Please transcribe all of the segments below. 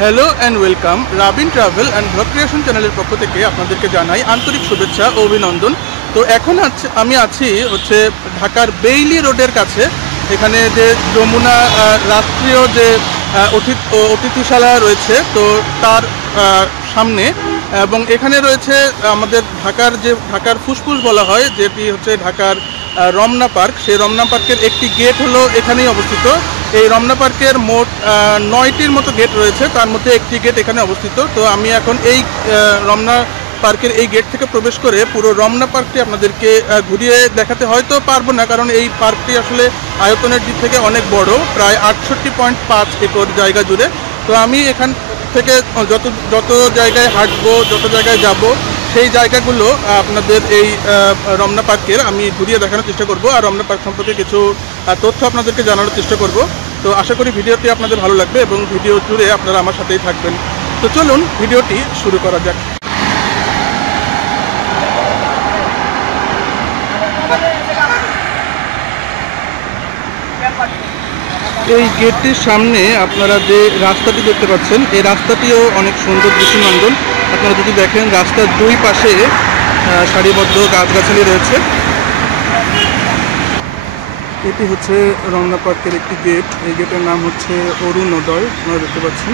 Hello and welcome Rabin travel and blog creation চ্যানেলের পক্ষ থেকে আপনাদেরকে জানাই আন্তরিক শুভেচ্ছা ও অভিনন্দন। তো এখন আমি আছি হচ্ছে ঢাকার বেইলি রোডের কাছে। এখানে যে যমুনা রাষ্ট্রীয় যে অতিথিশালা রয়েছে তো তার সামনে, এবং এখানে রয়েছে আমাদের ঢাকার ফুসফুস বলা হয়, যেটি হচ্ছে ঢাকার রমনা পার্ক। সেই রমনা পার্কের একটি গেট হলো এখানেই অবস্থিত। এই রমনা পার্কের মোট 9টির মতো গেট রয়েছে, তার মধ্যে একটি গেট এখানে অবস্থিত। তো আমি এখন এই রমনা পার্কের এই গেট থেকে প্রবেশ করে পুরো রমনা পার্কটি আপনাদেরকে ঘুরিয়ে দেখাতে হয়তো পারবো না, কারণ এই পার্কটি আসলে আয়তনের দিক থেকে অনেক বড়, প্রায় 68.5 একর জায়গা জুড়ে। তো আমি এখান থেকে যত জায়গায় হাঁটবো, যত জায়গায় যাব, সেই জায়গাগুলো আপনাদের এই রমনা পার্কের আমি ঘুরিয়ে দেখানোর চেষ্টা করব, আর রমনা পার্ক সম্পর্কে কিছু তথ্য আপনাদেরকে জানানোর চেষ্টা করব। তো আশা করি ভিডিওটি আপনাদের ভালো লাগবে এবং ভিডিও জুড়ে আপনারা আমার সাথেই থাকবেন। তো চলুন ভিডিওটি শুরু করা যাক। এই গেটটির সামনে আপনারা যে রাস্তাটি দেখতে পাচ্ছেন, এই রাস্তাটিও অনেক সুন্দর দৃষ্টিনন্দন। আপনারা যদি দেখেন, রাস্তার দুই পাশে সারিবদ্ধ গাছগাছালি রয়েছে। এটি হচ্ছে রমনা পার্কের একটি গেট। এই গেটের নাম হচ্ছে অরুণোদয়, আপনারা দেখতে পাচ্ছেন।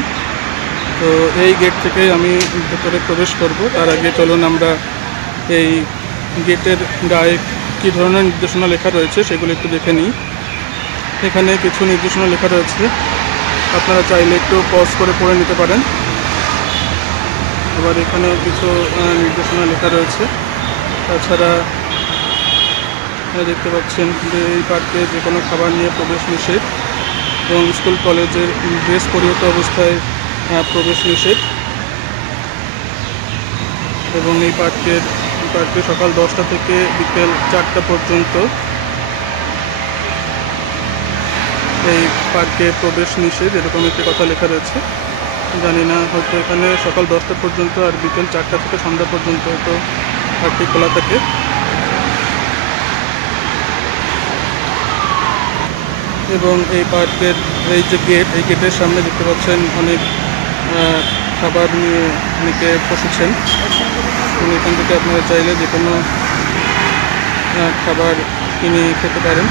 তো এই গেট থেকে আমি ভেতরে প্রবেশ করব। তার আগে চলুন আমরা এই গেটের গায়ে কী ধরনের নির্দেশনা লেখা রয়েছে সেগুলো একটু দেখে নিই। এখানে কিছু নির্দেশনা লেখা রয়েছে, আপনারা চাইলে একটু পজ করে পড়ে নিতে পারেন। আবার এখানেও কিছু নির্দেশনা লেখা রয়েছে। তাছাড়া দেখতে পাচ্ছেন যে এই পার্কে যে কোনো খাবার নিয়ে প্রবেশ নিষেধ, এবং স্কুল কলেজের ড্রেস পরিহিত অবস্থায় প্রবেশ নিষেধ। এবং এই পার্কে সকাল 10টা থেকে বিকেল 4টা পর্যন্ত এই পার্কে প্রবেশ নিষেধ, এরকম একটি কথা লেখা রয়েছে। জানি না, হয়তো এখানে সকাল 10টা পর্যন্ত আর বিকেল 4টা থেকে সন্ধ্যা পর্যন্ত হয়তো পার্কটি খোলা থাকে। এবং এই পার্কের এই যে গেট, এই গেটের সামনে দেখতে পাচ্ছেন অনেক খাবার নিয়ে অনেকে বসেছেন, এবং এখান থেকে আপনারা চাইলে যে কোনো খাবার কিনে খেতে পারেন।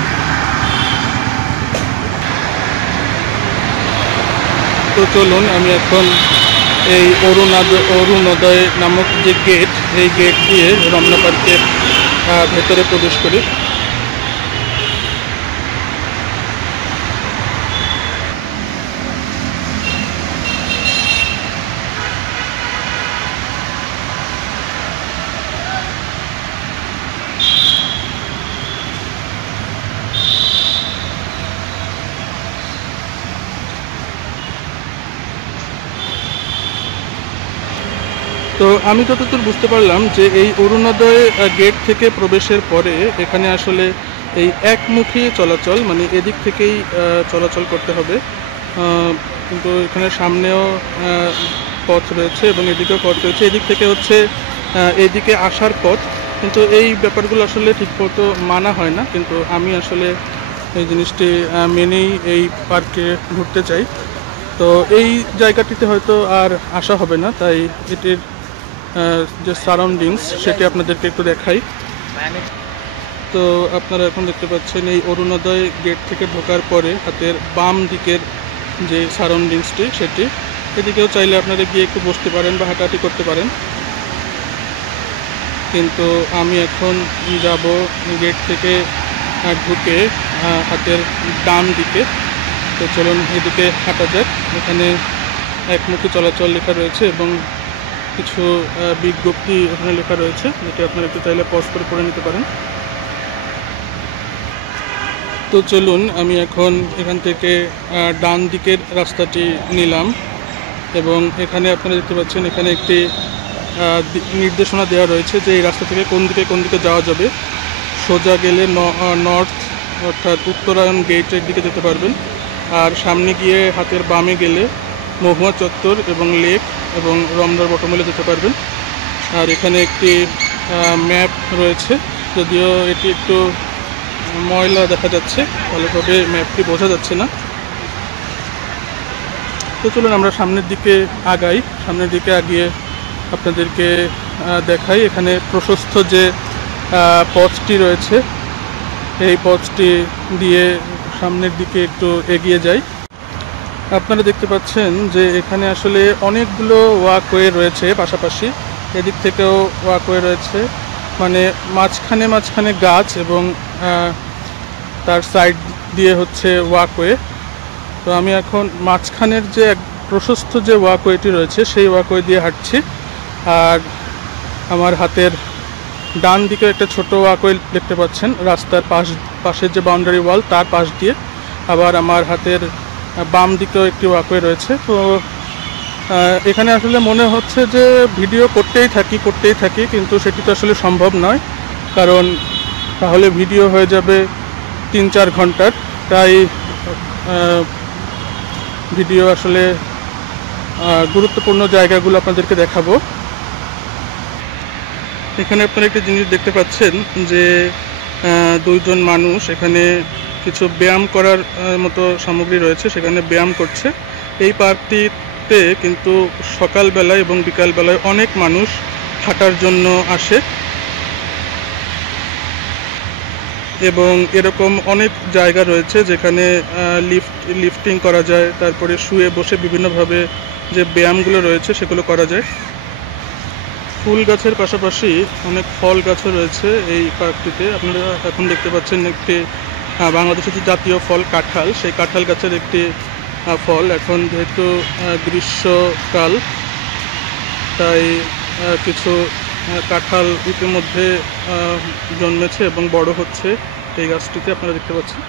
তো চলুন আমি এখন এই অরুণোদয় নামক যে গেট, এই গেট দিয়ে রমনা পার্কের ভেতরে প্রবেশ করি। তো আমি যতদূর বুঝতে পারলাম যে এই অরুণোদয় গেট থেকে প্রবেশের পরে এখানে আসলে এই একমুখী চলাচল, মানে এদিক থেকেই চলাচল করতে হবে। কিন্তু এখানে সামনেও পথ রয়েছে এবং এদিকেও পথ রয়েছে। এদিক থেকে হচ্ছে এদিকে আসার পথ, কিন্তু এই ব্যাপারগুলো আসলে ঠিকমতো মানা হয় না। কিন্তু আমি আসলে এই জিনিসটি মেনেই এই পার্কে ঘুরতে চাই। তো এই জায়গাটিতে হয়তো আর আসা হবে না, তাই এটির যে সারাউন্ডিংস সেটি আপনাদেরকে একটু দেখাই। তো আপনারা এখন দেখতে পাচ্ছেন এই অরুণোদয় গেট থেকে ঢোকার পরে হাতের বাম দিকের যে সারাউন্ডিংসটি, সেটি এদিকেও চাইলে আপনারা গিয়ে একটু বসতে পারেন বা হাঁটাহাঁটি করতে পারেন। কিন্তু আমি এখন যাব গেট থেকে ঢুকে হাতের ডান দিকে। তো চলুন এদিকে হাঁটা যাক। এখানে একমুখী চলাচল লেখা রয়েছে এবং কিছু বিজ্ঞপ্তি ওখানে লেখা রয়েছে, যেটি আপনারা একটু চাইলে পজ করে পড়ে নিতে পারেন। তো চলুন আমি এখন এখান থেকে ডান দিকের রাস্তাটি নিলাম, এবং এখানে আপনারা দেখতে পাচ্ছেন এখানে একটি নির্দেশনা দেওয়া রয়েছে যে এই রাস্তা থেকে কোন দিকে যাওয়া যাবে। সোজা গেলে নর্থ অর্থাৎ উত্তরায়ণ গেটের দিকে যেতে পারবেন, আর সামনে গিয়ে হাতের বামে গেলে মহুয়া চত্বর এবং লেক এবং রমনার বটমূলে যেতে পারবেন। আর এখানে একটি ম্যাপ রয়েছে, যদিও এটি একটু ময়লা দেখা যাচ্ছে, ভালোভাবে ম্যাপটি বোঝা যাচ্ছে না। তো চলুন আমরা সামনের দিকে আগাই, সামনের দিকে আগিয়ে আপনাদেরকে দেখাই এখানে প্রশস্ত যে পথটি রয়েছে এই পথটি দিয়ে সামনের দিকে একটু এগিয়ে যাই। আপনারা দেখতে পাচ্ছেন যে এখানে আসলে অনেকগুলো ওয়াকওয়ে রয়েছে পাশাপাশি, এদিক থেকেও ওয়াকওয়ে রয়েছে, মানে মাঝখানে মাঝখানে গাছ এবং তার সাইড দিয়ে হচ্ছে ওয়াকওয়ে। তো আমি এখন মাঝখানের যে এক প্রশস্ত যে ওয়াকওয়েটি রয়েছে সেই ওয়াকওয়ে দিয়ে হাঁটছি, আর আমার হাতের ডান দিকে একটা ছোট ওয়াকওয়ে দেখতে পাচ্ছেন রাস্তার পাশের যে বাউন্ডারি ওয়াল তার পাশ দিয়ে, আবার আমার হাতের বাম দিকেও একটি ওয়াকওয়ে রয়েছে। তো এখানে আসলে মনে হচ্ছে যে ভিডিও করতেই থাকি, কিন্তু সেটি তো আসলে সম্ভব নয়, কারণ তাহলে ভিডিও হয়ে যাবে 3-4 ঘন্টার। তাই ভিডিও আসলে গুরুত্বপূর্ণ জায়গাগুলো আপনাদেরকে দেখাবো। এখানে আপনারা একটা জিনিস দেখতে পাচ্ছেন যে দুইজন মানুষ এখানে কিছু ব্যায়াম করার মতো সামগ্রী রয়েছে, সেখানে ব্যায়াম করছে। এই পার্কটিতে কিন্তু সকালবেলায় এবং বিকালবেলায় অনেক মানুষ হাঁটার জন্য আসে, এবং এরকম অনেক জায়গা রয়েছে যেখানে লিফটিং করা যায়, তারপরে শুয়ে বসে বিভিন্নভাবে যে ব্যায়ামগুলো রয়েছে সেগুলো করা যায়। ফুল গাছের পাশাপাশি অনেক ফল গাছও রয়েছে এই পার্কটিতে। আপনারা এখন দেখতে পাচ্ছেন একটি বাংলাদেশের যে জাতীয় ফল কাঁঠাল, সেই কাঁঠাল গাছের একটি ফল। এখন যেহেতু গ্রীষ্মকাল তাই কিছু কাঁঠাল ইতিমধ্যে জন্মেছে এবং বড় হচ্ছে এই গাছটিতে, আপনারা দেখতে পাচ্ছেন।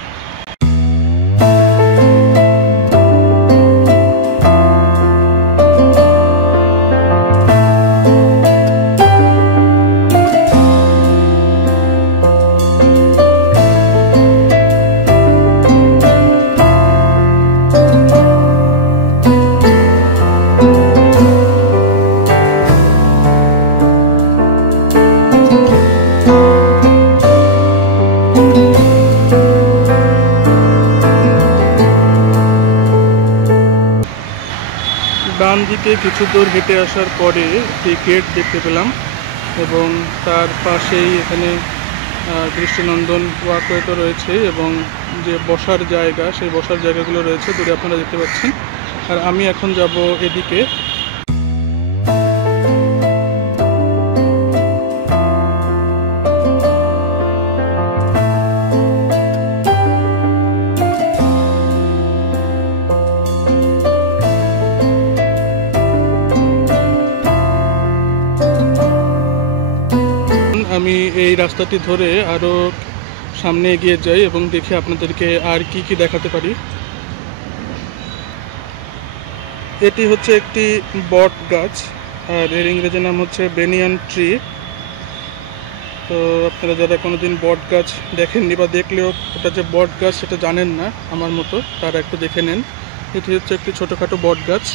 ডান দিকে কিছু দূর হেঁটে আসার পরে একটি গেট দেখতে পেলাম, এবং তার পাশেই এখানে দৃষ্টিনন্দন ওয়াকওয়ে তো রয়েছে, এবং যে বসার জায়গা সেই বসার জায়গাগুলো রয়েছে দূরে আপনারা দেখতে পাচ্ছেন। আর আমি এখন যাব এদিকে। আমি এই রাস্তাটি ধরে আরও সামনে এগিয়ে যাই এবং দেখি আপনাদেরকে আর কি কি দেখাতে পারি। এটি হচ্ছে একটি বট গাছ, আর এর ইংরেজি নাম হচ্ছে বেনিয়ান ট্রি। তো আপনারা যারা কোনোদিন বট গাছ দেখেননি বা দেখলেও ওটা যে বট গাছ সেটা জানেন না আমার মতো, তারা একটু দেখে নেন। এটি হচ্ছে একটি ছোটোখাটো বট গাছ।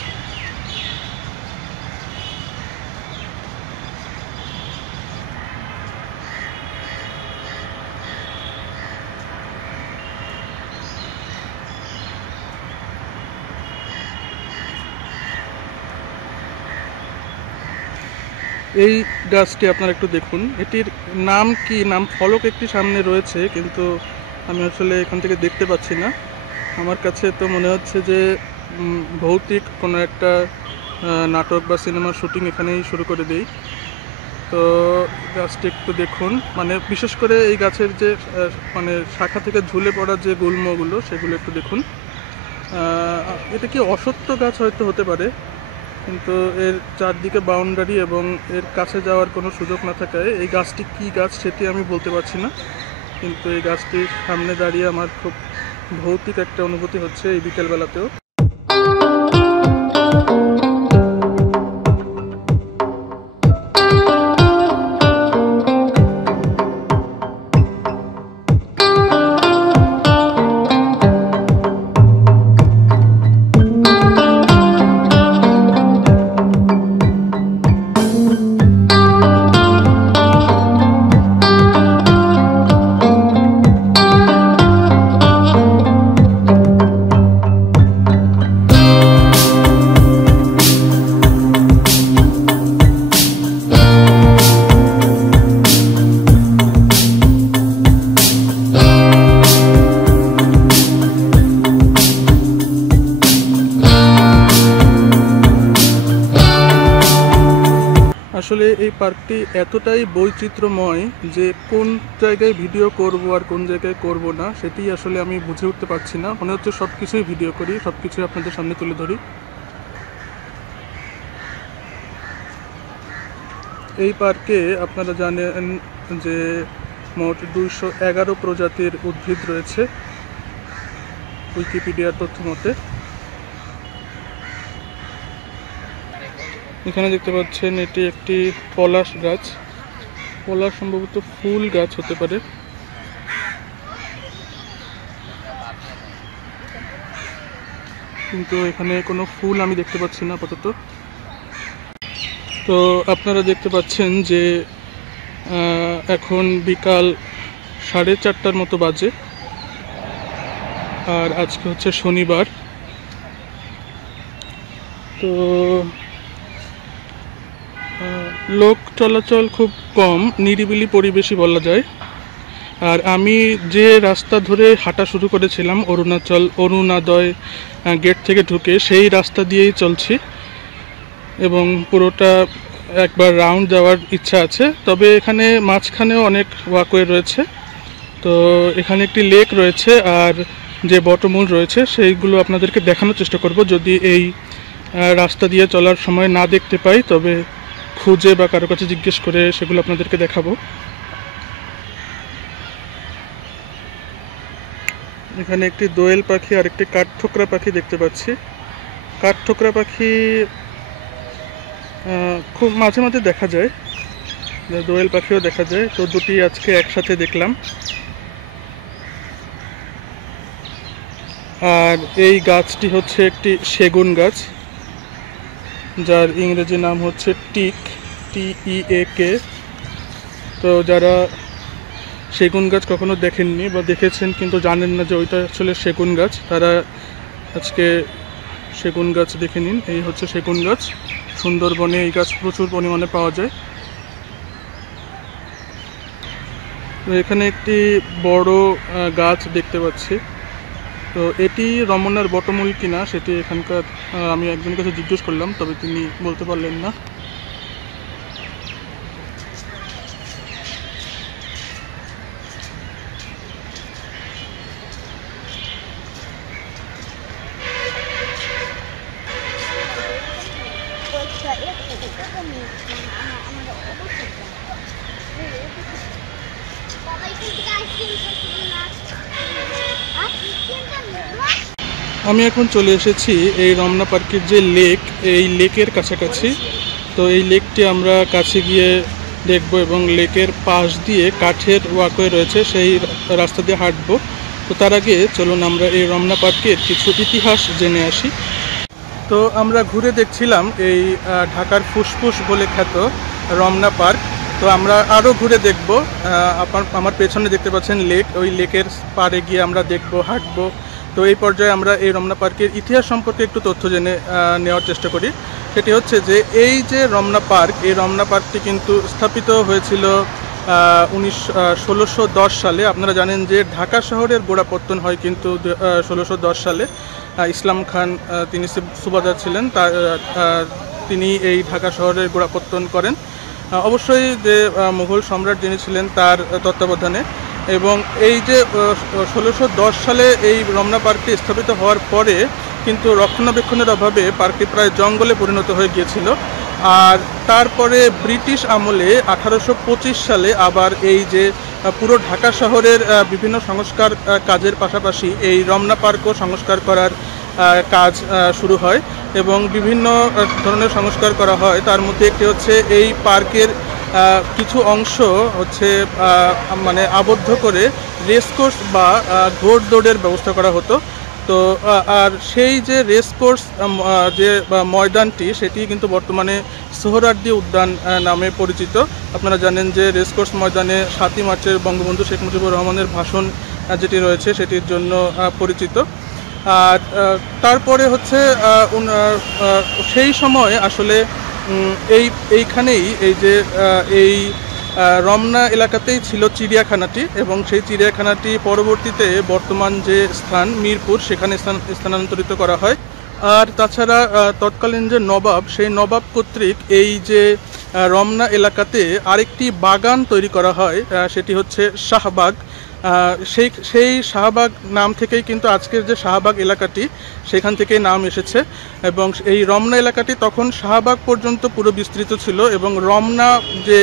এই গাছটি আপনারা একটু দেখুন, এটির নাম কি, নাম ফলক একটি সামনে রয়েছে, কিন্তু আমি আসলে এখান থেকে দেখতে পাচ্ছি না। আমার কাছে তো মনে হচ্ছে যে ভৌতিক কোনো একটা নাটক বা সিনেমার শুটিং এখানেই শুরু করে দেই। তো গাছটি একটু দেখুন, মানে বিশেষ করে এই গাছের যে মানে শাখা থেকে ঝুলে পড়া যে গুল্মগুলো সেগুলো একটু দেখুন। এটা কি অশ্বত্থ গাছ হয়তো হতে পারে, কিন্তু এর চারদিকে বাউন্ডারি এবং এর কাছে যাওয়ার কোনো সুযোগ না থাকায় এই গাছটি কী গাছ সেটি আমি বলতে পারছি না। কিন্তু এই গাছটির সামনে দাঁড়িয়ে আমার খুব ভৌতিক একটা অনুভূতি হচ্ছে এই বিকেলবেলাতেও। আসলে এই পার্কটি এতটাই বৈচিত্র্যময় যে কোন জায়গায় ভিডিও করব আর কোন জায়গায় করব না সেটি আসলে আমি বুঝে উঠতে পারছি না। মনে হচ্ছে সব কিছুই ভিডিও করি, সব কিছুই আপনাদের সামনে তুলে ধরি। এই পার্কে আপনারা জানেন যে মোট 211 প্রজাতির উদ্ভিদ রয়েছে উইকিপিডিয়ার তথ্য মতে। এখানে দেখতে পাচ্ছেন এটি একটি পলাশ গাছ। পলাশ সম্ভবত ফুল গাছ হতে পারে। কিন্তু এখানে কোনো ফুল আমি দেখতে পাচ্ছি না আপাতত। তো আপনারা দেখতে পাচ্ছেন যে এখন বিকাল 4:30টার মতো বাজে, আর আজকে হচ্ছে শনিবার। তো লোক চলাচল খুব কম, নিরিবিলি পরিবেশই বলা যায়। আর আমি যে রাস্তা ধরে হাঁটা শুরু করেছিলাম অরুণোদয় গেট থেকে ঢুকে, সেই রাস্তা দিয়েই চলছি এবং পুরোটা একবার রাউন্ড দেওয়ার ইচ্ছা আছে। তবে এখানে মাঝখানেও অনেক ওয়াকওয়ে রয়েছে। তো এখানে একটি লেক রয়েছে আর যে বটমূল রয়েছে সেইগুলো আপনাদেরকে দেখানোর চেষ্টা করব। যদি এই রাস্তা দিয়ে চলার সময় না দেখতে পাই তবে খুঁজে বা কারো কাছে জিজ্ঞেস করে সেগুলো আপনাদেরকে দেখাবো। এখানে একটি দোয়েল পাখি আর একটি কাঠঠোকরা পাখি দেখতে পাচ্ছি। কাঠঠোকরা পাখি খুব মাঝে মাঝে দেখা যায়, দোয়েল পাখিও দেখা যায়। তো দুটি আজকে একসাথে দেখলাম। আর এই গাছটি হচ্ছে একটি সেগুন গাছ, যার ইংরেজি নাম হচ্ছে টিক, TEAK। তো যারা সেগুন গাছ কখনো দেখেননি বা দেখেছেন কিন্তু জানেন না যে ওইটা আসলে সেগুন গাছ, তারা আজকে সেগুন গাছ দেখে নিন। এই হচ্ছে সেগুন গাছ। সুন্দরবনে এই গাছ প্রচুর পরিমাণে পাওয়া যায়। তো এখানে একটি বড় গাছ দেখতে পাচ্ছি। তো এটি রমনার বটমূল কিনা সেটি এখানকার আমি একজনের কাছে জিজ্ঞেস করলাম, তবে তিনি বলতে পারলেন না। আমি এখন চলে এসেছি এই রমনা পার্কের যে লেক, এই লেকের কাছাকাছি। তো এই লেকটি আমরা কাছে গিয়ে দেখব এবং লেকের পাশ দিয়ে কাঠের ওয়াকওয়ে রয়েছে, সেই রাস্তা দিয়ে হাঁটবো। তো তার আগে চলুন আমরা এই রমনা পার্কের কিছু ইতিহাস জেনে আসি। তো আমরা ঘুরে দেখছিলাম এই ঢাকার ফুসফুস বলে খ্যাত রমনা পার্ক। তো আমরা আরও ঘুরে দেখব। আমার পেছনে দেখতে পাচ্ছেন লেক, ওই লেকের পাড়ে গিয়ে আমরা দেখব, হাঁটবো। তো এই পর্যায়ে আমরা এই রমনা পার্কের ইতিহাস সম্পর্কে একটু তথ্য জেনে নেওয়ার চেষ্টা করি। সেটি হচ্ছে যে এই যে রমনা পার্ক, এই রমনা পার্কটি কিন্তু স্থাপিত হয়েছিল 1610 সালে। আপনারা জানেন যে ঢাকা শহরের গোড়াপত্তন হয় কিন্তু 1610 সালে। ইসলাম খান তিনি সুবাদার ছিলেন, তিনি এই ঢাকা শহরের গোড়াপত্তন করেন, অবশ্যই যে মুঘল সম্রাট যিনি ছিলেন তার তত্ত্বাবধানে। এবং এই যে 1610 সালে এই রমনা পার্কটি স্থাপিত হওয়ার পরে কিন্তু রক্ষণাবেক্ষণের অভাবে পার্কটি প্রায় জঙ্গলে পরিণত হয়ে গিয়েছিল। আর তারপরে ব্রিটিশ আমলে 1825 সালে আবার এই যে পুরো ঢাকা শহরের বিভিন্ন সংস্কার কাজের পাশাপাশি এই রমনা পার্কও সংস্কার করার কাজ শুরু হয় এবং বিভিন্ন ধরনের সংস্কার করা হয়। তার মধ্যে একটি হচ্ছে এই পার্কের কিছু অংশ হচ্ছে মানে আবদ্ধ করে রেসকোর্স বা ঘোড়দৌড়ের ব্যবস্থা করা হতো। তো আর সেই যে রেসকোর্স যে ময়দানটি সেটি কিন্তু বর্তমানে সোহরাওয়ার্দী উদ্যান নামে পরিচিত। আপনারা জানেন যে রেসকোর্স ময়দানে 7ই মার্চের বঙ্গবন্ধু শেখ মুজিবুর রহমানের ভাষণ যেটি রয়েছে সেটির জন্য পরিচিত। আর তারপরে হচ্ছে সেই সময় আসলে এইখানেই এই যে এই রমনা এলাকাতেই ছিল চিড়িয়াখানাটি, এবং সেই চিড়িয়াখানাটি পরবর্তীতে বর্তমান যে স্থান মিরপুর সেখানে স্থানান্তরিত করা হয়। আর তাছাড়া তৎকালীন যে নবাব, সেই নবাব কর্তৃক এই যে রমনা এলাকাতে আরেকটি বাগান তৈরি করা হয়, সেটি হচ্ছে শাহবাগ। সেই শাহবাগ নাম থেকেই কিন্তু আজকের যে শাহবাগ এলাকাটি সেখান থেকেই নাম এসেছে। এবং এই রমনা এলাকাটি তখন শাহবাগ পর্যন্ত পুরো বিস্তৃত ছিল, এবং রমনা যে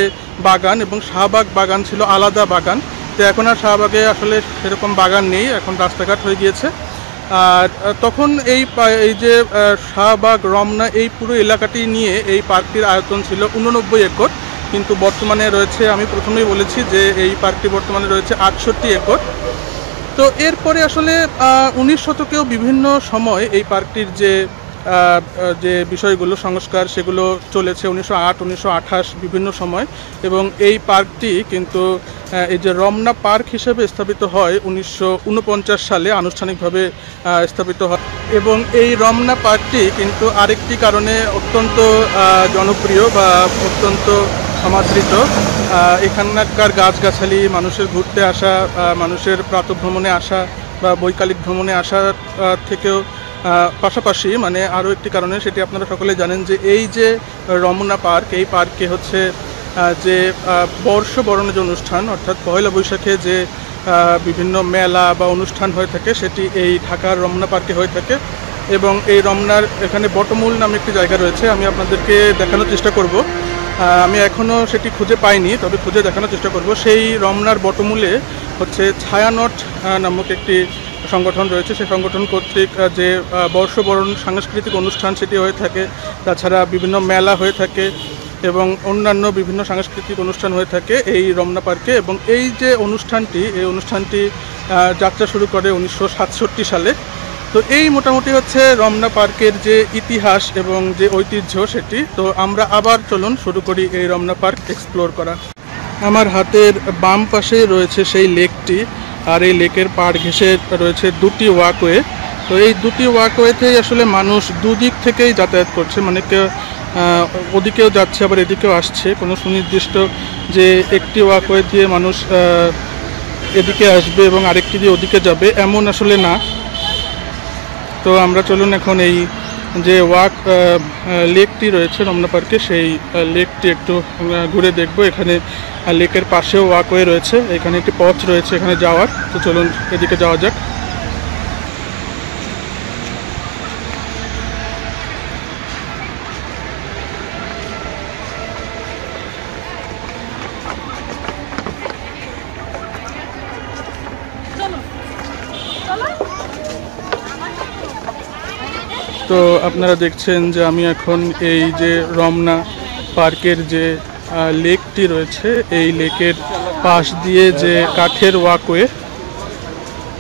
বাগান এবং শাহবাগ বাগান ছিল আলাদা বাগান। তো এখন আর শাহবাগে আসলে সেরকম বাগান নেই, এখন রাস্তাঘাট হয়ে গিয়েছে। আর তখন এই যে শাহবাগ রমনা এই পুরো এলাকাটি নিয়ে এই পার্কটির আয়তন ছিল 89 একর, কিন্তু বর্তমানে রয়েছে, আমি প্রথমেই বলেছি যে এই পার্কটি বর্তমানে রয়েছে 68 একর। তো এরপরে আসলে 19 শতকেও বিভিন্ন সময় এই পার্কটির যে বিষয়গুলো সংস্কার সেগুলো চলেছে 1908, 1928 বিভিন্ন সময়। এবং এই পার্কটি কিন্তু এই যে রমনা পার্ক হিসেবে স্থাপিত হয় 1949 সালে আনুষ্ঠানিকভাবে স্থাপিত হয়। এবং এই রমনা পার্কটি কিন্তু আরেকটি কারণে অত্যন্ত জনপ্রিয় বা অত্যন্ত সমাদৃত। এখানকার গাছগাছালি, মানুষের ঘুরতে আসা, মানুষের প্রাতঃভ্রমণে আসা বা বৈকালিক ভ্রমণে আসা থেকেও পাশাপাশি মানে আরও একটি কারণে, সেটি আপনারা সকলে জানেন যে এই যে রমনা পার্ক, এই পার্কে হচ্ছে যে বর্ষবরণের যে অনুষ্ঠান, অর্থাৎ পয়লা বৈশাখে যে বিভিন্ন মেলা বা অনুষ্ঠান হয়ে থাকে সেটি এই ঢাকার রমনা পার্কে হয়ে থাকে। এবং এই রমনার এখানে বটমূল নামে একটি জায়গা রয়েছে, আমি আপনাদেরকে দেখানোর চেষ্টা করব। আমি এখনও সেটি খুঁজে পাইনি, তবে খুঁজে দেখানোর চেষ্টা করব। সেই রমনার বটমূলে হচ্ছে ছায়ানট নামক একটি সংগঠন রয়েছে। সেই সংগঠন কর্তৃক যে বর্ষবরণ সাংস্কৃতিক অনুষ্ঠান সেটি হয়ে থাকে, তাছাড়া বিভিন্ন মেলা হয়ে থাকে এবং অন্যান্য বিভিন্ন সাংস্কৃতিক অনুষ্ঠান হয়ে থাকে এই রমনা পার্কে। এবং এই যে অনুষ্ঠানটি যাত্রা শুরু করে 1967 সালে। তো এই মোটামুটি হচ্ছে রমনা পার্কের যে ইতিহাস এবং যে ঐতিহ্য সেটি। তো আমরা আবার চলুন শুরু করি এই রমনা পার্ক এক্সপ্লোর করা। আমার হাতের বাম পাশে রয়েছে সেই লেকটি, আর এই লেকের পাড় ঘেঁষে রয়েছে দুটি ওয়াকওয়ে। তো এই দুটি ওয়াকওয়েতেই আসলে মানুষ দুদিক থেকেই যাতায়াত করছে, মানে কেউ ওদিকেও যাচ্ছে আবার এদিকেও আসছে। কোনো সুনির্দিষ্ট যে একটি ওয়াকওয়ে দিয়ে মানুষ এদিকে আসবে এবং আরেকটি দিয়ে ওদিকে যাবে এমন আসলে না। তো আমরা চলুন এখন এই যে লেকটি রয়েছে রমনা পার্কে, সেই লেকটি একটু ঘুরে দেখব। এখানে লেকের পাশেও ওয়াকওয়ে রয়েছে, এখানে একটি পথ রয়েছে এখানে যাওয়ার। তো চলুন এদিকে যাওয়া যাক। তো আপনারা দেখছেন যে আমি এখন এই যে রমনা পার্কের যে লেকটি রয়েছে, এই লেকের পাশ দিয়ে যে কাঠের ওয়াকওয়ে,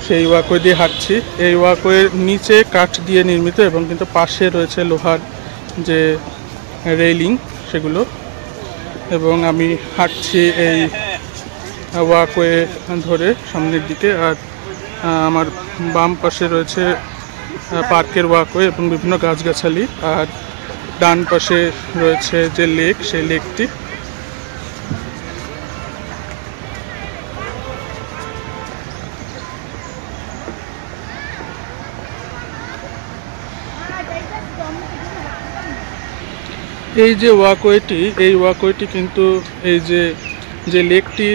সেই ওয়াকওয়ে দিয়ে হাঁটছি। এই ওয়াকওয়ের নিচে কাঠ দিয়ে নির্মিত এবং কিন্তু পাশে রয়েছে লোহার যে রেলিং সেগুলো। এবং আমি হাঁটছি এই ওয়াকওয়ে ধরে সামনের দিকে। আর আমার বাম পাশে রয়েছে পার্কের ওয়াকওয়ে এবং বিভিন্ন গাছগাছালি, আর ডান পাশে রয়েছে যে লেক, সেই লেকটি। এই যে ওয়াকওয়েটি কিন্তু এই যে লেকটি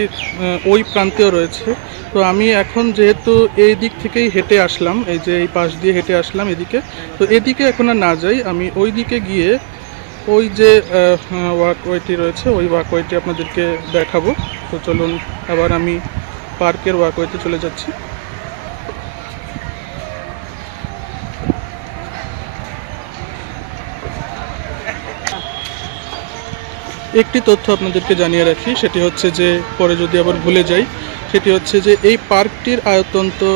ওই প্রান্তেও রয়েছে। তো আমি এখন যেহেতু এই দিক থেকেই হেঁটে আসলাম, এই যে এই পাশ দিয়ে হেঁটে আসলাম এদিকে, তো এদিকে এখন আর না যাই, আমি ওই দিকে গিয়ে ওই যে ওয়াকওয়েটি রয়েছে ওই ওয়াকওয়েটি আপনাদেরকে দেখাবো। তো চলুন আবার আমি পার্কের ওয়াকওয়েতে চলে যাচ্ছি। একটি তথ্য আপনাদেরকে জানিয়ে রাখি, সেটি হচ্ছে যে পরে যদি আবার ভুলে যাই, সেটি হচ্ছে যে এই পার্কটির আয়তন তো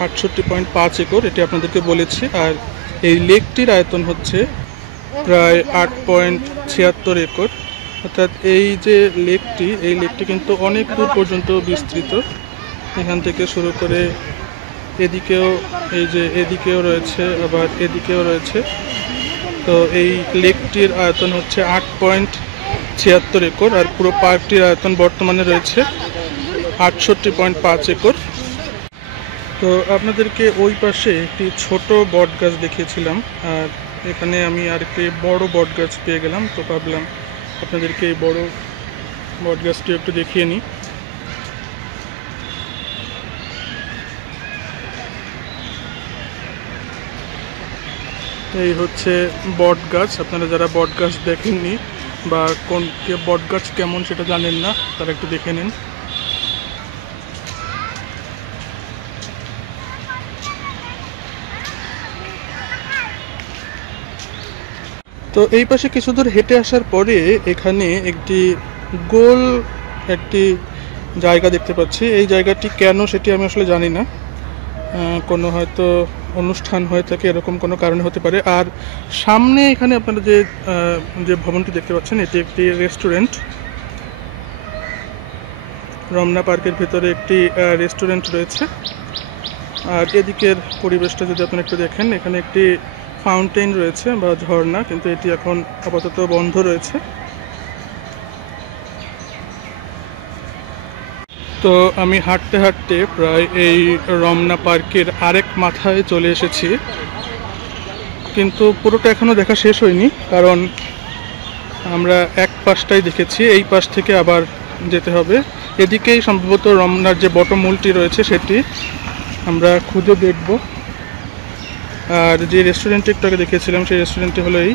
68.5 একর, এটি আপনাদেরকে বলেছি। আর এই লেকটির আয়তন হচ্ছে প্রায় 8.76 একর। অর্থাৎ এই যে লেকটি, এই লেকটি কিন্তু অনেক দূর পর্যন্ত বিস্তৃত। এখান থেকে শুরু করে এদিকেও, এই যে এদিকেও রয়েছে, আবার এদিকেও রয়েছে। তো এই লেকটির আয়তন হচ্ছে 8.76 একর, আর পুরো পার্কটির আয়তন বর্তমানে রয়েছে 68.5 একর। তো আপনাদেরকে ওই পাশে একটি ছোট বট গাছ দেখিয়েছিলাম, আর এখানে আমি আরেকটি বড় বট গাছ পেয়ে গেলাম। তো ভাবলাম আপনাদেরকে এই বড় বট গাছটি একটু দেখিয়ে নিই। এই হচ্ছে বট গাছ। আপনারা যারা বট গাছ দেখেননি বা কোন বট গাছ কেমন সেটা জানেন না, তারা একটু দেখে নিন। তো এই পাশে কিছু দূর হেঁটে আসার পরে এখানে গোল একটি জায়গা দেখতে পাচ্ছি। এই জায়গাটি কেন সেটি আমি আসলে জানি না, কোনো হয়তো অনুষ্ঠান হয়ে থাকে এরকম কোনো কারণে হতে পারে। আর সামনে এখানে আপনারা যে ভবনটি দেখতে পাচ্ছেন এটি একটি রেস্টুরেন্ট। রমনা পার্কের ভেতরে একটি রেস্টুরেন্ট রয়েছে। আর এদিকের পরিবেশটা যদি আপনারা একটু দেখেন, এখানে একটি ফাউন্টেন রয়েছে বা ঝর্ণা, কিন্তু এটি এখন আপাতত বন্ধ রয়েছে। তো আমি হাঁটতে হাঁটতে প্রায় এই রমনা পার্কের আরেক মাথায় চলে এসেছি, কিন্তু পুরোটা এখনও দেখা শেষ হয়নি, কারণ আমরা এক পাশটাই দেখেছি। এই পাশ থেকে আবার যেতে হবে। এদিকেই সম্ভবত রমনার যে বটমূলটি রয়েছে সেটি আমরা খুঁজে দেখব। আর যে রেস্টুরেন্টটি একটু আগে দেখিয়েছিলাম সেই রেস্টুরেন্টটি হলো এই।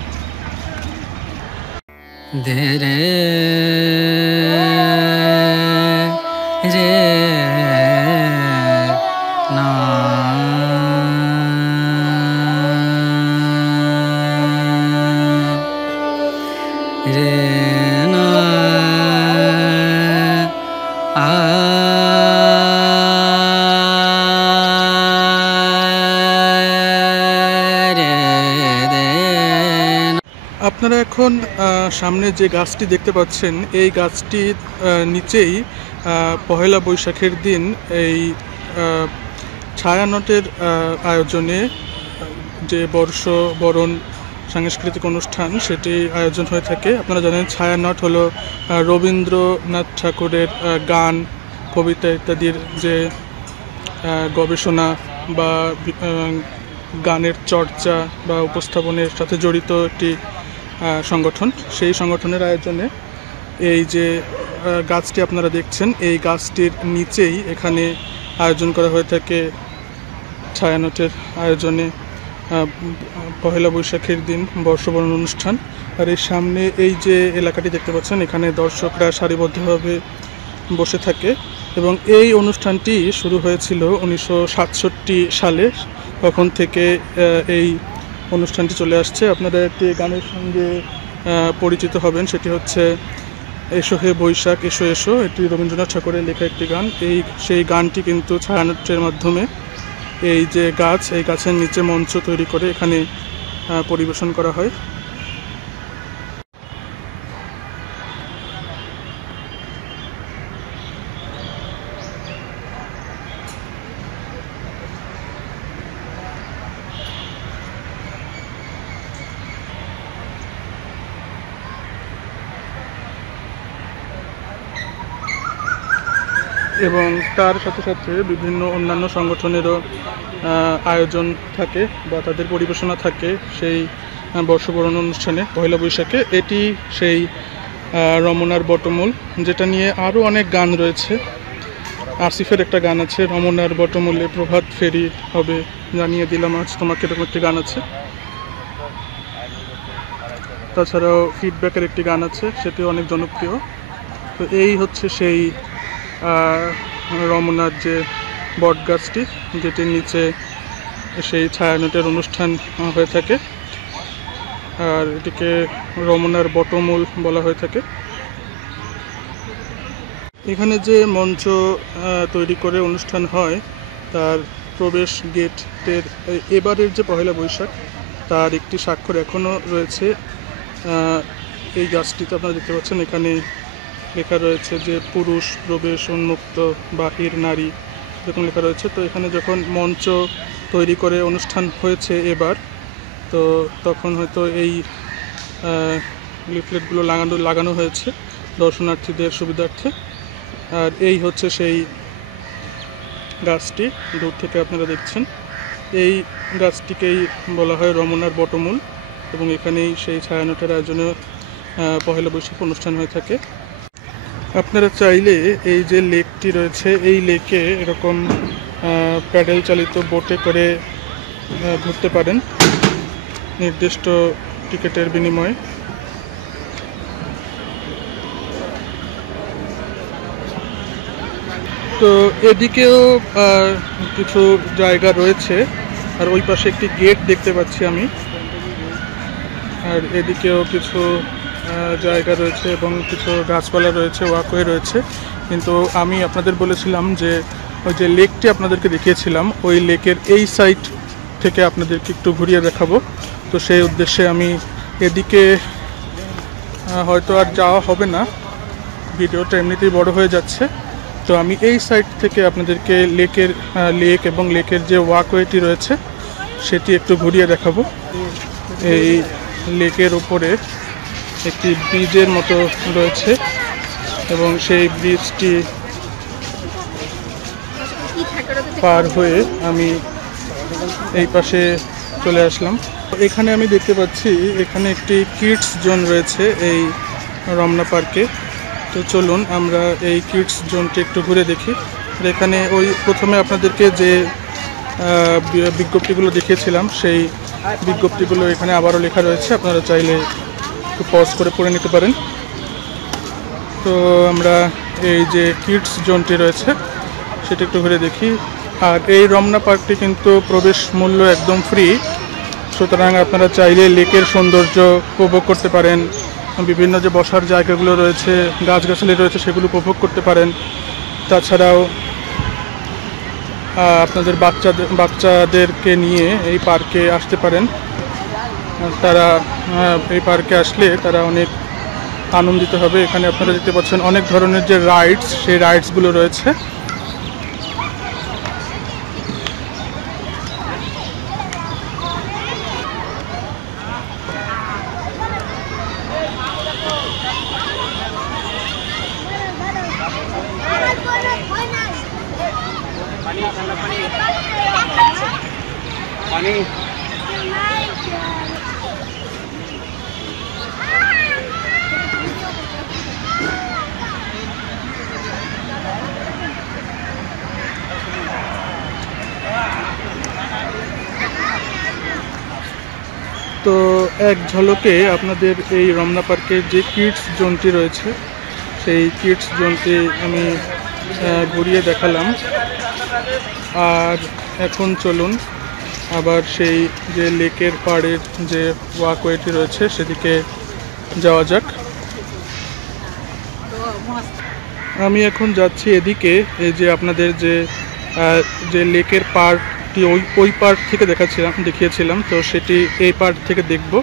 আপনারা এখন সামনে যে গাছটি দেখতে পাচ্ছেন এই গাছটির নিচেই পহেলা বৈশাখের দিন এই ছায়ানটের আয়োজনে যে বর্ষবরণ সাংস্কৃতিক অনুষ্ঠান সেটি আয়োজন হয়ে থাকে। আপনারা জানেন ছায়ানট হলো রবীন্দ্রনাথ ঠাকুরের গান, কবিতা ইত্যাদির যে গবেষণা বা গানের চর্চা বা উপস্থাপনের সাথে জড়িত একটি সংগঠন। সেই সংগঠনের আয়োজনে এই যে গাছটি আপনারা দেখছেন এই গাছটির নিচেই এখানে আয়োজন করা হয়ে থাকে ছায়ানটের আয়োজনে পহেলা বৈশাখের দিন বর্ষবরণ অনুষ্ঠান। আর এই সামনে এই যে এলাকাটি দেখতে পাচ্ছেন এখানে দর্শকরা সারিবদ্ধভাবে বসে থাকে এবং এই অনুষ্ঠানটি শুরু হয়েছিল 1967 সালে। তখন থেকে এই অনুষ্ঠানটি চলে আসছে। আপনারা একটি গানের সঙ্গে পরিচিত হবেন, সেটি হচ্ছে এসো হে বৈশাখ এসো এসো। এটি রবীন্দ্রনাথ ঠাকুরের লেখা একটি গান। সেই গানটি কিন্তু ছায়ানটের মাধ্যমে এই যে গাছ, এই গাছের নিচে মঞ্চ তৈরি করে এখানে পরিবেশন করা হয়। এবং তার সাথে সাথে বিভিন্ন অন্যান্য সংগঠনেরও আয়োজন থাকে বা তাদের পরিবেশনা থাকে সেই বর্ষবরণ অনুষ্ঠানে পয়লা বৈশাখে। এটি সেই রমনার বটমূল, যেটা নিয়ে আরও অনেক গান রয়েছে। আসিফের একটা গান আছে, রমনার বটমূলে প্রভাত ফেরি হবে জানিয়ে দিলাম আজ তোমাকে, এরকম একটি গান আছে। তাছাড়াও ফিডব্যাকের একটি গান আছে, সেটিও অনেক জনপ্রিয়। তো এই হচ্ছে সেই রমনার যে বট গাছটি, যেটির নিচে সেই ছায়ানটের অনুষ্ঠান হয়ে থাকে, আর এটিকে রমনার বটমূল বলা হয়ে থাকে। এখানে যে মঞ্চ তৈরি করে অনুষ্ঠান হয় তার প্রবেশ গেটের এবারের যে পহেলা বৈশাখ তার একটি স্বাক্ষর এখনও রয়েছে। এই গাছটিতে আপনারা দেখতে পাচ্ছেন এখানে লেখা রয়েছে যে পুরুষ প্রবেশ উন্মুক্ত, বাহির নারী, এরকম লেখা রয়েছে। তো এখানে যখন মঞ্চ তৈরি করে অনুষ্ঠান হয়েছে এবার, তো তখন হয়তো এই লিফলেটগুলো লাগানো হয়েছে দর্শনার্থীদের সুবিধার্থে। আর এই হচ্ছে সেই গাছটি, দূর থেকে আপনারা দেখছেন। এই গাছটিকেই বলা হয় রমনার বটমূল এবং এখানেই সেই ছায়ানটের আয়োজনে পহেলা বৈশাখ অনুষ্ঠান হয়ে থাকে। আপনারা চাইলে এই যে লেকটি রয়েছে এই লেকে এরকম প্যাডেল চালিত বোটে করে ঘুরতে পারেন নির্দিষ্ট টিকিটের বিনিময়ে। তো এদিকেও কিছু জায়গা রয়েছে, আর ওই পাশে একটি গেট দেখতে পাচ্ছি আমি, আর এদিকেও কিছু জায়গা রয়েছে এবং কিছু গাছপালা রয়েছে, ওয়াকওয়ে রয়েছে। কিন্তু আমি আপনাদের বলেছিলাম যে ওই যে লেকটি আপনাদেরকে দেখিয়েছিলাম ওই লেকের এই সাইড থেকে আপনাদেরকে একটু ঘুরিয়ে দেখাবো। তো সেই উদ্দেশ্যে আমি এদিকে হয়তো আর যাওয়া হবে না, ভিডিওটা এমনিতেই বড় হয়ে যাচ্ছে। তো আমি এই সাইড থেকে আপনাদেরকে লেক এবং লেকের যে ওয়াকওয়েটি রয়েছে সেটি একটু ঘুরিয়ে দেখাবো। এই লেকের উপরে একটি ব্রিজের মতো রয়েছে এবং সেই ব্রিজটি পার হয়ে আমি এই পাশে চলে আসলাম। এখানে আমি দেখতে পাচ্ছি এখানে একটি কিডস জোন রয়েছে এই রমনা পার্কে। তো চলুন আমরা এই কিডস জোনটি একটু ঘুরে দেখি। এখানে ওই প্রথমে আপনাদেরকে যে বিজ্ঞপ্তিগুলো দেখিয়েছিলাম সেই বিজ্ঞপ্তিগুলো এখানে আবারও লেখা রয়েছে, আপনারা চাইলে একটু পজ করে পড়ে নিতে পারেন। তো আমরা এই যে কিডস জোনটি রয়েছে সেটা একটু ঘুরে দেখি। আর এই রমনা পার্কটি কিন্তু প্রবেশ মূল্য একদম ফ্রি, সুতরাং আপনারা চাইলে লেকের সৌন্দর্য উপভোগ করতে পারেন, বিভিন্ন যে বসার জায়গাগুলো রয়েছে, গাছগাছালি রয়েছে সেগুলো উপভোগ করতে পারেন। তাছাড়াও আপনাদের বাচ্চাদেরকে নিয়ে এই পার্কে আসতে পারেন। তারা এই পার্কে আসলে তারা অনেক আনন্দিত হবে। এখানে আপনারা দেখতে পাচ্ছেন অনেক ধরনের যে রাইডস, সেই রাইডসগুলো রয়েছে। তো এক ঝলকে আপনাদের এই রমনা পার্কের যে কিডস জোনটি রয়েছে সেই কিডস জোনটি আমি ঘুরিয়ে দেখালাম। আর এখন চলুন আবার সেই যে লেকের পাড়ের যে ওয়াকওয়েটি রয়েছে সেদিকে যাওয়া যাক। আমি এখন যাচ্ছি এদিকে, এই যে আপনাদের যে লেকের পাড়টি ওই পার্ট থেকে দেখিয়েছিলাম, তো সেটি এই পার্ট থেকে দেখব।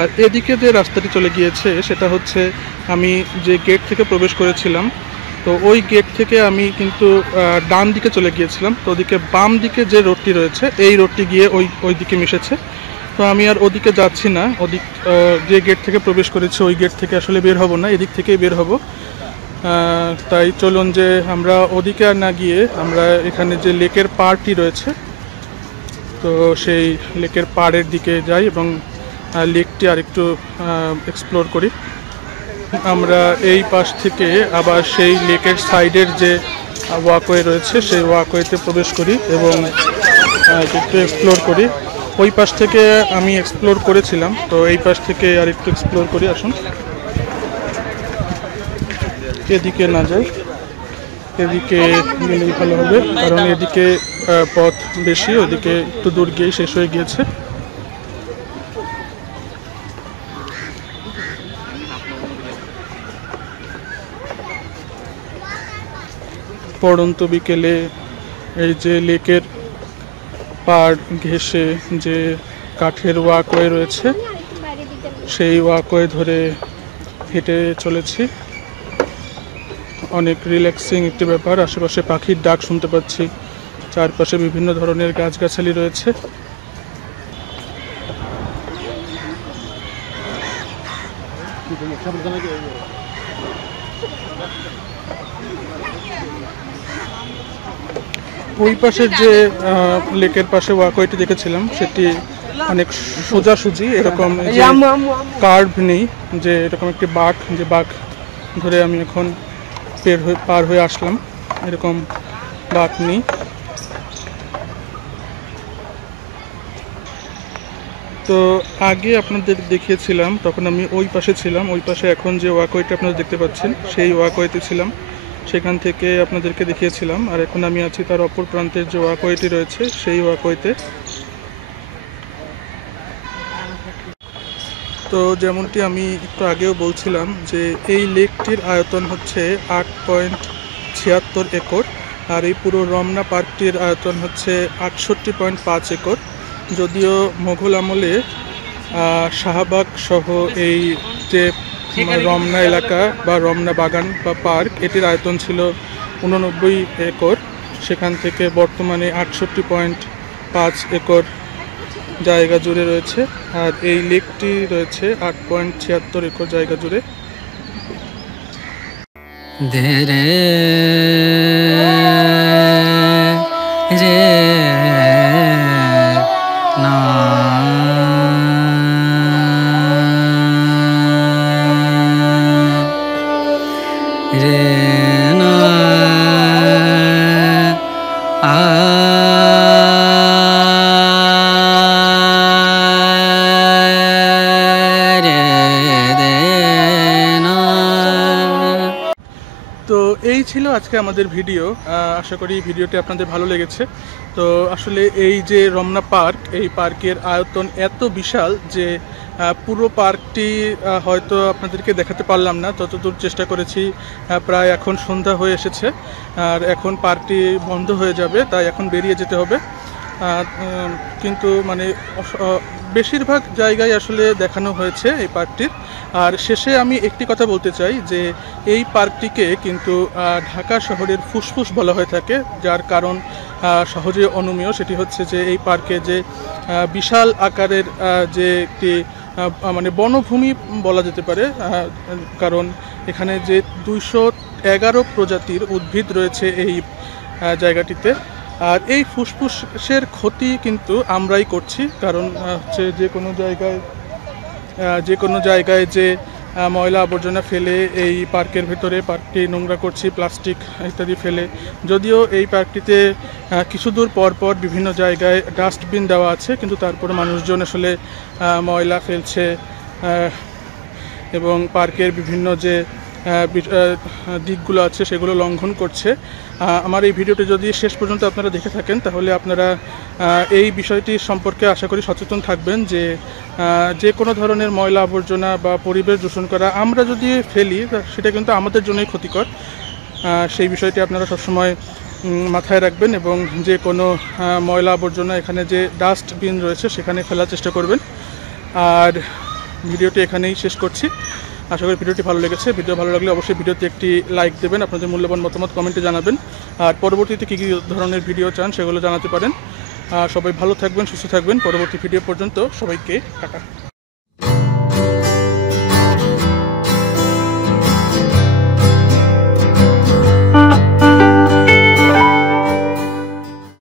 আর এদিকে যে রাস্তাটি চলে গিয়েছে সেটা হচ্ছে আমি যে গেট থেকে প্রবেশ করেছিলাম, তো ওই গেট থেকে আমি কিন্তু ডান দিকে চলে গিয়েছিলাম। তো ওদিকে বাম দিকে যে রোডটি রয়েছে এই রোডটি গিয়ে ওই দিকে মিশেছে। তো আমি আর ওদিকে যাচ্ছি না, যে গেট থেকে প্রবেশ করেছি ওই গেট থেকে আসলে বের হব না, এদিক থেকেই বের হব। তাই চলুন যে আমরা ওদিকে আর না গিয়ে আমরা এখানে যে লেকের পাড়টি রয়েছে তো সেই লেকের পাড়ের দিকে যাই এবং লেকটি আরেকটু এক্সপ্লোর করি। আমরা এই পাশ থেকে আবার সেই লেকের সাইডের যে ওয়াকওয়ে রয়েছে সেই ওয়াকওয়েতে প্রবেশ করি এবং একটু এক্সপ্লোর করি। ওই পাশ থেকে আমি এক্সপ্লোর করেছিলাম, তো এই পাশ থেকে আরেকটু এক্সপ্লোর করি। আসুন এদিকে না যাই, এদিকে গেলেই ভালো হবে, কারণ এদিকে পথ বেশি, ওদিকে একটু দূর গিয়ে শেষ হয়ে গিয়েছে। পড়ন্ত বিকেলে এই যে লেকের পাড় ঘেঁষে যে কাঠের ওয়াকওয়ে রয়েছে সেই ওয়াকওয়ে ধরে হেঁটে চলেছি। অনেক রিল্যাক্সিং একটি ব্যাপার, আশেপাশে পাখির ডাক শুনতে পাচ্ছি, চারপাশে বিভিন্ন ধরনের গাছগাছালি রয়েছে। ওই পাশের যে লেকের পাশে ওয়াকওয়েটি দেখেছিলাম সেটি অনেক সোজাসুজি, এরকম যে কার্ভ নেই, যে এরকম একটি বাঁক, যে বাঁক ধরে আমি এখন পার হয়ে আসলাম, এরকম বাঁক নেই। তো আগে আপনাদের দেখিয়েছিলাম, তখন আমি ওই পাশে ছিলাম, ওই পাশে এখন যে ওয়াকওয়েটা আপনারা দেখতে পাচ্ছেন সেই ওয়াকওয়েতে ছিলাম, সেখান থেকে আপনাদেরকে দেখিয়েছিলাম। আর এখন আমি আছি তার অপর প্রান্তের যে ওয়াকওয়েটি রয়েছে সেই ওয়াকওয়েতে। তো যেমনটি আমি একটু আগেও বলছিলাম যে এই লেকটির আয়তন হচ্ছে 8.76 একর, আর এই পুরো রমনা পার্কটির আয়তন হচ্ছে 68.5 একর। যদিও মোগল আমলে শাহবাগ সহ এই যে রমনা এলাকা বা রমনা বাগান বা পার্ক, এটির আয়তন ছিল 89 একর, সেখান থেকে বর্তমানে 68.5 একর জায়গা জুড়ে রয়েছে। আর এই লেকটি রয়েছে 8.76 একর জায়গা জুড়ে। তো এই ছিল আজকে আমাদের ভিডিও। আশা করি ভিডিওটি আপনাদের ভালো লেগেছে। তো আসলে এই যে রমনা পার্ক, এই পার্কের আয়তন এত বিশাল যে পুরো পার্কটি হয়তো আপনাদেরকে দেখাতে পারলাম না, ততদূর চেষ্টা করেছি। প্রায় এখন সন্ধ্যা হয়ে এসেছে আর এখন পার্কটি বন্ধ হয়ে যাবে, তাই এখন বেরিয়ে যেতে হবে। কিন্তু মানে বেশিরভাগ জায়গায় আসলে দেখানো হয়েছে এই পার্কটির। আর শেষে আমি একটি কথা বলতে চাই যে এই পার্কটিকে কিন্তু ঢাকা শহরের ফুসফুস বলা হয়ে থাকে, যার কারণ সহজে অনুমেয়। সেটি হচ্ছে যে এই পার্কে যে বিশাল আকারের যে একটি মানে বনভূমি বলা যেতে পারে, কারণ এখানে যে 211 প্রজাতির উদ্ভিদ রয়েছে এই জায়গাটিতে। আর এই ফুসফুসের ক্ষতি কিন্তু আমরাই করছি, কারণ হচ্ছে যে কোনো জায়গায় যে ময়লা আবর্জনা ফেলে এই পার্কের ভেতরে পার্কটি নোংরা করছি, প্লাস্টিক ইত্যাদি ফেলে। যদিও এই পার্কটিতে কিছু দূর পর পর বিভিন্ন জায়গায় ডাস্টবিন দেওয়া আছে, কিন্তু তারপরে মানুষজন আসলে ময়লা ফেলছে এবং পার্কের বিভিন্ন যে দিকগুলো আছে সেগুলো লঙ্ঘন করছে। আমার এই ভিডিওটি যদি শেষ পর্যন্ত আপনারা দেখে থাকেন তাহলে আপনারা এই বিষয়টি সম্পর্কে আশা করি সচেতন থাকবেন যে কোনো ধরনের ময়লা আবর্জনা বা পরিবেশ দূষণ করা আমরা যদি ফেলি সেটা কিন্তু আমাদের জন্যই ক্ষতিকর। সেই বিষয়টি আপনারা সবসময় মাথায় রাখবেন এবং যে কোনো ময়লা আবর্জনা এখানে যে ডাস্টবিন রয়েছে সেখানে ফেলার চেষ্টা করবেন। আর ভিডিওটি এখানেই শেষ করছি। আশা করি ভিডিওটি ভালো লেগেছে। ভিডিও ভালো লাগলে অবশ্যই ভিডিওতে একটি লাইক দেবেন, আপনাদের মূল্যবান মতামত কমেন্টে জানাবেন। আর পরবর্তীতে কী কী ধরনের ভিডিও চান সেগুলো জানাতে পারেন। সবাই ভালো থাকবেন, সুস্থ থাকবেন। পরবর্তী ভিডিও পর্যন্ত সবাইকে টাটা।